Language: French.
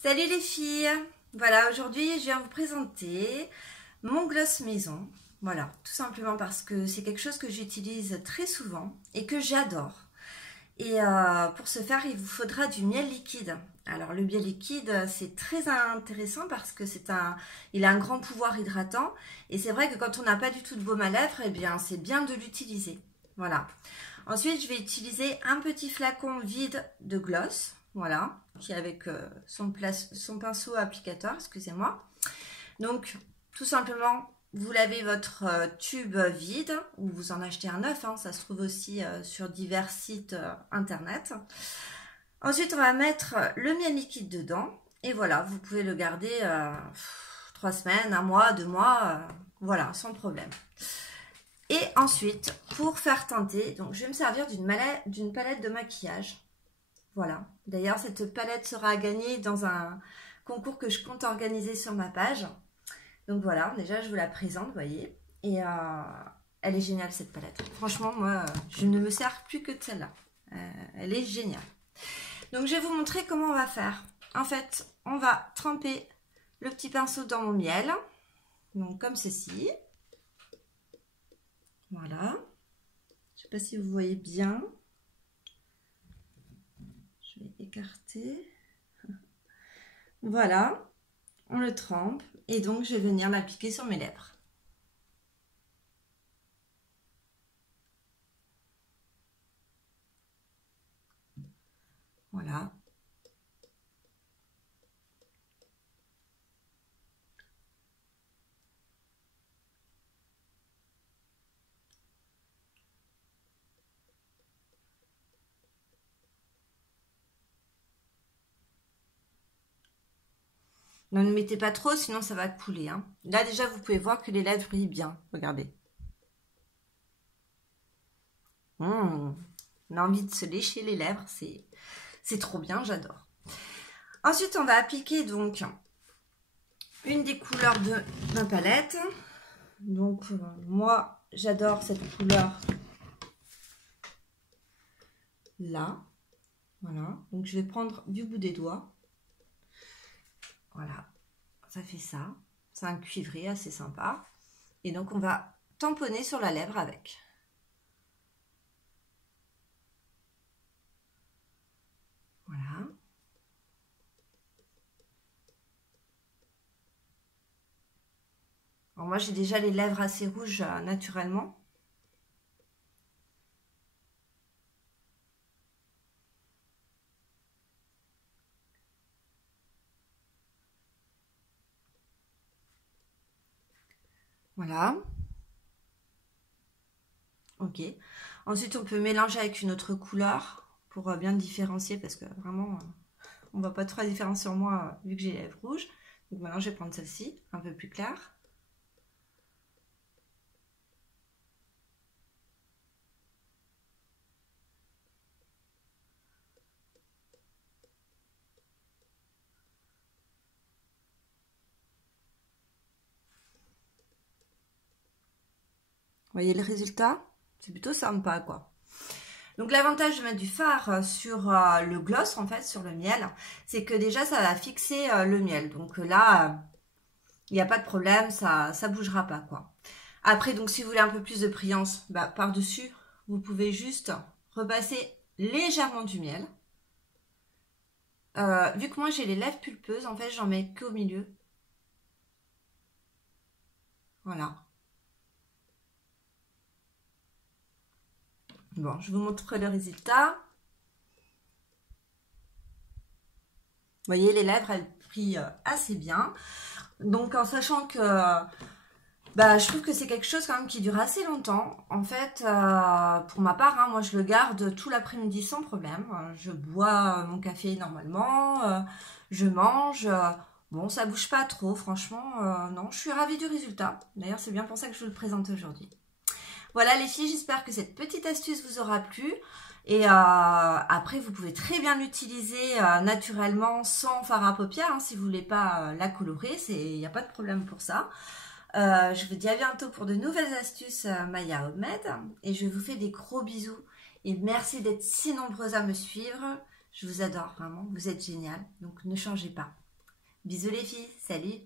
Salut les filles! Voilà, aujourd'hui je viens vous présenter mon gloss maison. Voilà, tout simplement parce que c'est quelque chose que j'utilise très souvent et que j'adore. Et pour ce faire, il vous faudra du miel liquide. Alors le miel liquide, c'est très intéressant parce que il a un grand pouvoir hydratant. Et c'est vrai que quand on n'a pas du tout de baume à lèvres, eh bien c'est bien de l'utiliser. Voilà. Ensuite, je vais utiliser un petit flacon vide de gloss. Voilà, qui est avec son pinceau applicateur, excusez-moi. Donc, tout simplement, vous lavez votre tube vide, ou vous en achetez un neuf, hein, ça se trouve aussi sur divers sites internet. Ensuite, on va mettre le miel liquide dedans, et voilà, vous pouvez le garder 3 semaines, 1 mois, 2 mois, voilà, sans problème. Et ensuite, pour faire teinter, donc je vais me servir d'une palette de maquillage. Voilà. D'ailleurs, cette palette sera à gagner dans un concours que je compte organiser sur ma page. Donc voilà, déjà je vous la présente, vous voyez. Et elle est géniale cette palette. Franchement, moi, je ne me sers plus que de celle-là. Elle est géniale. Donc je vais vous montrer comment on va faire. En fait, on va tremper le petit pinceau dans mon miel. Donc comme ceci. Voilà. Je ne sais pas si vous voyez bien. Je vais écarter. Voilà. On le trempe. Et donc, je vais venir l'appliquer sur mes lèvres. Voilà. Ne le mettez pas trop, sinon ça va couler. Hein. Là, déjà, vous pouvez voir que les lèvres brillent bien. Regardez. On a envie de se lécher les lèvres. C'est trop bien, j'adore. Ensuite, on va appliquer donc une des couleurs de ma palette. Donc, moi, j'adore cette couleur là. Voilà. Donc, je vais prendre du bout des doigts. Voilà, ça fait ça. C'est un cuivré assez sympa. Et donc, on va tamponner sur la lèvre avec. Voilà. Alors moi, j'ai déjà les lèvres assez rouges naturellement. Voilà. Ok. Ensuite, on peut mélanger avec une autre couleur pour bien différencier parce que vraiment, on ne voit pas trop la différence sur moi vu que j'ai les lèvres rouges. Donc maintenant, je vais prendre celle-ci, un peu plus claire. Vous voyez le résultat? C'est plutôt sympa, quoi. Donc l'avantage de mettre du fard sur le gloss, en fait, sur le miel, c'est que déjà ça va fixer le miel. Donc là, il n'y a pas de problème, ça bougera pas, quoi. Après, donc si vous voulez un peu plus de brillance, bah, par-dessus, vous pouvez juste repasser légèrement du miel. Vu que moi j'ai les lèvres pulpeuses, en fait, j'en mets qu'au milieu. Voilà. Bon, je vous montre le résultat. Vous voyez, les lèvres, elles brillent assez bien. Donc, en sachant que bah, je trouve que c'est quelque chose quand même qui dure assez longtemps. En fait, pour ma part, hein, moi, je le garde tout l'après-midi sans problème. Je bois mon café normalement, je mange. Bon, ça bouge pas trop, franchement. Non, je suis ravie du résultat. D'ailleurs, c'est bien pour ça que je vous le présente aujourd'hui. Voilà les filles, j'espère que cette petite astuce vous aura plu. Et après, vous pouvez très bien l'utiliser naturellement sans fard à paupières. Hein, si vous ne voulez pas la colorer, il n'y a pas de problème pour ça. Je vous dis à bientôt pour de nouvelles astuces Maya Homemade. Et je vous fais des gros bisous. Et merci d'être si nombreuses à me suivre. Je vous adore vraiment, vous êtes géniales. Donc ne changez pas. Bisous les filles, salut!